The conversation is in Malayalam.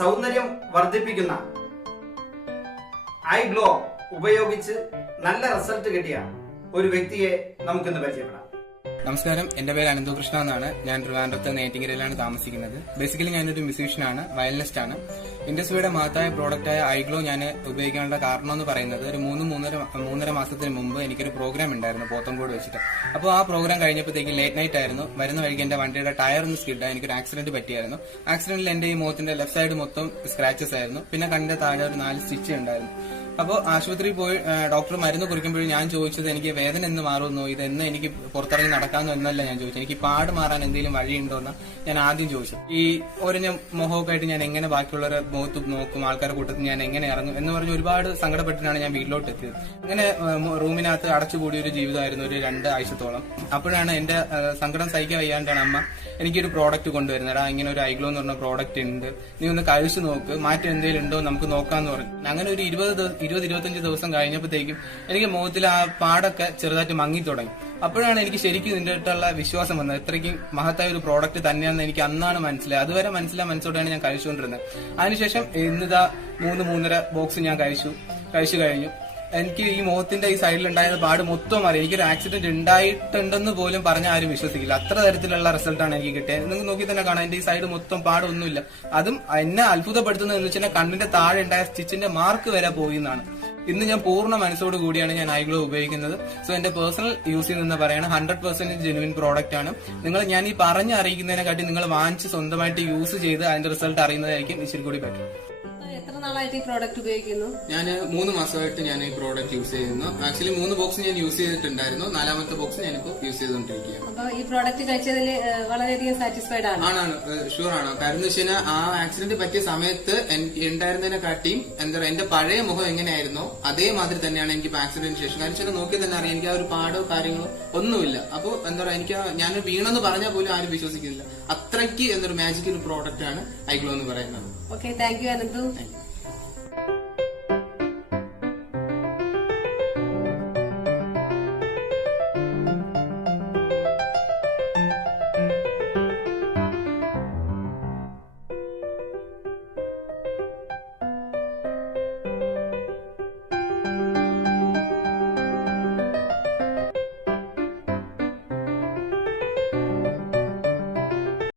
സൗന്ദര്യം വർദ്ധിപ്പിക്കുന്ന ഐ ഗ്ലോ ഉപയോഗിച്ച് നല്ല റിസൾട്ട് കിട്ടിയ ഒരു വ്യക്തിയെ നമുക്കിന്ന് പരിചയപ്പെടാം. നമസ്കാരം, എന്റെ പേര് അനന്തകൃഷ്ണ എന്നാണ്. ഞാൻ ട്രിവാൻഡ്രത്ത് നെയ്റ്റിങ്ങരയിലാണ് താമസിക്കുന്നത്. ബേസിക്കലി ഞാനൊരു മ്യൂസീഷ്യനാണ്, വയലിനിസ്റ്റ് ആണ്. ഇൻഡസ്ട്രിയുടെ മഹത്തായ പ്രോഡക്റ്റായ ഐഗ്ലോ ഞാൻ ഉപയോഗിക്കാനുള്ള കാരണം എന്ന് പറയുന്നത് ഒരു മൂന്നര മാസത്തിന് മുമ്പ് എനിക്കൊരു പ്രോഗ്രാം ഉണ്ടായിരുന്നു പോത്തങ്കോട് വെച്ചിട്ട്. അപ്പോൾ ആ പ്രോഗ്രാം കഴിഞ്ഞപ്പോഴത്തേക്ക് ലേറ്റ് നൈറ്റ് ആയിരുന്നു. വരുന്ന വഴിക്ക് എന്റെ വണ്ടിയുടെ ടയർ ഒന്ന് സ്കിഡായി എനിക്കൊരു ആക്സിഡന്റ് പറ്റിയായിരുന്നു. ആക്സിഡന്റിൽ എന്റെ ഈ മുഖത്തിന്റെ ലെഫ്റ്റ് സൈഡ് മൊത്തം സ്ക്രാച്ചസ് ആയിരുന്നു. പിന്നെ കണ്ണിന്റെ താഴെ ഒരു 4 സ്റ്റിച്ച് ഉണ്ടായിരുന്നു. അപ്പോൾ ആശുപത്രിയിൽ പോയി ഡോക്ടർ മരുന്ന് കുറിക്കുമ്പോഴും ഞാൻ ചോദിച്ചത് എനിക്ക് വേദന എന്ന് മാറുന്നു, ഇതെന്ന് എനിക്ക് പുറത്തിറങ്ങി നടക്കാമെന്നോ എന്നല്ല ഞാൻ ചോദിച്ചത്. എനിക്ക് പാട് മാറാൻ എന്തെങ്കിലും വഴിയുണ്ടോ എന്ന് ഞാൻ ആദ്യം ചോദിച്ചു. ഈ ഒരഞ്ഞ മുഖമൊക്കെ ആയിട്ട് ഞാൻ എങ്ങനെ ബാക്കിയുള്ളവരെ മുഖത്ത് നോക്കും, ആൾക്കാരുടെ കൂട്ടത്തിൽ ഞാൻ എങ്ങനെ ഇറങ്ങും എന്ന് പറഞ്ഞ് ഒരുപാട് സങ്കടപ്പെട്ടിട്ടാണ് ഞാൻ വീട്ടിലോട്ട് എത്തിയത്. അങ്ങനെ റൂമിനകത്ത് അടച്ചുകൂടിയ ഒരു ജീവിതമായിരുന്നു ഒരു 2 ആഴ്ചത്തോളം. അപ്പോഴാണ് എന്റെ സങ്കടം സഹിക്കാൻ വയ്യാണ്ടാണ് അമ്മ എനിക്കൊരു പ്രോഡക്റ്റ് കൊണ്ടുവരുന്നത്. ഇങ്ങനെ ഒരു ഐഗ്ലോ എന്ന് പറഞ്ഞ പ്രോഡക്റ്റ് ഉണ്ട്, നീ ഒന്ന് കഴിച്ചു നോക്ക്, മാറ്റം എന്തെങ്കിലും ഉണ്ടോ നമുക്ക് നോക്കാന്ന് പറഞ്ഞു. അങ്ങനെ ഒരു 20-25 ദിവസം കഴിഞ്ഞപ്പോഴത്തേക്കും എനിക്ക് മുഖത്തിൽ ആ പാടൊക്കെ ചെറുതായിട്ട് മങ്ങി തുടങ്ങി. അപ്പോഴാണ് എനിക്ക് ശരിക്കും ഇതിന്റെ അടുത്തുള്ള വിശ്വാസം വന്നത്. ഇത്രയ്ക്കും മഹത്തായ ഒരു പ്രോഡക്റ്റ് തന്നെയാണെന്ന് എനിക്ക് അന്നാണ് മനസ്സിലായത്. അതുവരെ മനസ്സിലോടെയാണ് ഞാൻ കഴിച്ചുകൊണ്ടിരുന്നത്. അതിനുശേഷം ഇന്നിതാ 3-3.5 ബോക്സ് ഞാൻ കഴിച്ചു കഴിഞ്ഞു. എനിക്ക് ഈ മുഖത്തിന്റെ ഈ സൈഡിലുണ്ടായ പാട് മൊത്തം അറിയാം. എനിക്കൊരു ആക്സിഡന്റ് ഉണ്ടായിട്ടുണ്ടെന്ന് പോലും പറഞ്ഞ ആരും വിശ്വസിക്കില്ല. അത്ര തരത്തിലുള്ള റിസൾട്ടാണ് എനിക്ക് കിട്ടിയത്. നിങ്ങൾക്ക് നോക്കി തന്നെ കാണാം, എന്റെ ഈ സൈഡ് മൊത്തം പാടൊന്നുമില്ല. അതും എന്നെ അത്ഭുതപ്പെടുത്തുന്നത് എന്ന് വെച്ചാൽ കണ്ണിന്റെ താഴെ ഉണ്ടായ സ്റ്റിച്ചിന്റെ മാർക്ക് വരെ പോയി എന്നാണ്. ഇന്ന് ഞാൻ പൂർണ്ണ മനസ്സോട് കൂടിയാണ് ഞാൻ ഐഗ്ലോ ഉപയോഗിക്കുന്നത്. സോ എന്റെ പേഴ്സണൽ യൂസിൽ നിന്ന് പറയാണ് 100% ജെനുവിൻ പ്രോഡക്റ്റ് ആണ്. ഞാൻ ഈ അറിയിക്കുന്നതിനെക്കാട്ടി നിങ്ങൾ വാങ്ങിച്ച് സ്വന്തമായിട്ട് യൂസ് ചെയ്ത് അതിന്റെ റിസൾട്ട് അറിയുന്നതായിരിക്കും ഇച്ചിരി കൂടി ബെറ്റർ. എത്ര നാളായിട്ട് ഈ പ്രോഡക്റ്റ് ഉപയോഗിക്കുന്നു? ഞാൻ 3 മാസമായിട്ട് ഞാൻ ഈ പ്രോഡക്റ്റ് യൂസ് ചെയ്യുന്നു. ആക്ച്വലി 3 ബോക്സ് ഞാൻ യൂസ് ചെയ്തിട്ടുണ്ടായിരുന്നു. 4ാമത്തെ ബോക്സ് ഞാനിപ്പോ യൂസ് ചെയ്തുകൊണ്ടിരിക്കുകയാണ്. അപ്പൊ ഈ പ്രോഡക്റ്റ് കഴിച്ചതിൽ വളരെയധികം സാറ്റിസ്ഫൈഡ് ആണ്? ആണ്, ഷുവർ ആണ്. കാരണം എന്ന് വെച്ചാൽ ആ ആക്സിഡന്റ് പറ്റിയ സമയത്ത് ഉണ്ടായിരുന്നതിനെക്കാട്ടിയും എന്റെ പഴയ മുഖം എങ്ങനെയായിരുന്നോ അതേമാതിരി തന്നെയാണ് എനിക്ക് ആക്സിഡന്റിന് ശേഷം. കാരണം വെച്ചാൽ നോക്കി തന്നെ അറിയാം, എനിക്ക് ആ ഒരു പാടോ കാര്യങ്ങളോ ഒന്നുമില്ല. അപ്പൊ എനിക്ക് ഞാൻ വീണെന്ന് പറഞ്ഞാൽ പോലും ആരും വിശ്വസിക്കുന്നില്ല. അത്രയ്ക്ക് മാജിക്കൽ പ്രോഡക്റ്റ് ആണ് ഐഗ്ലോ എന്ന് പറയുന്നത്. Okay, thank you Ananthu.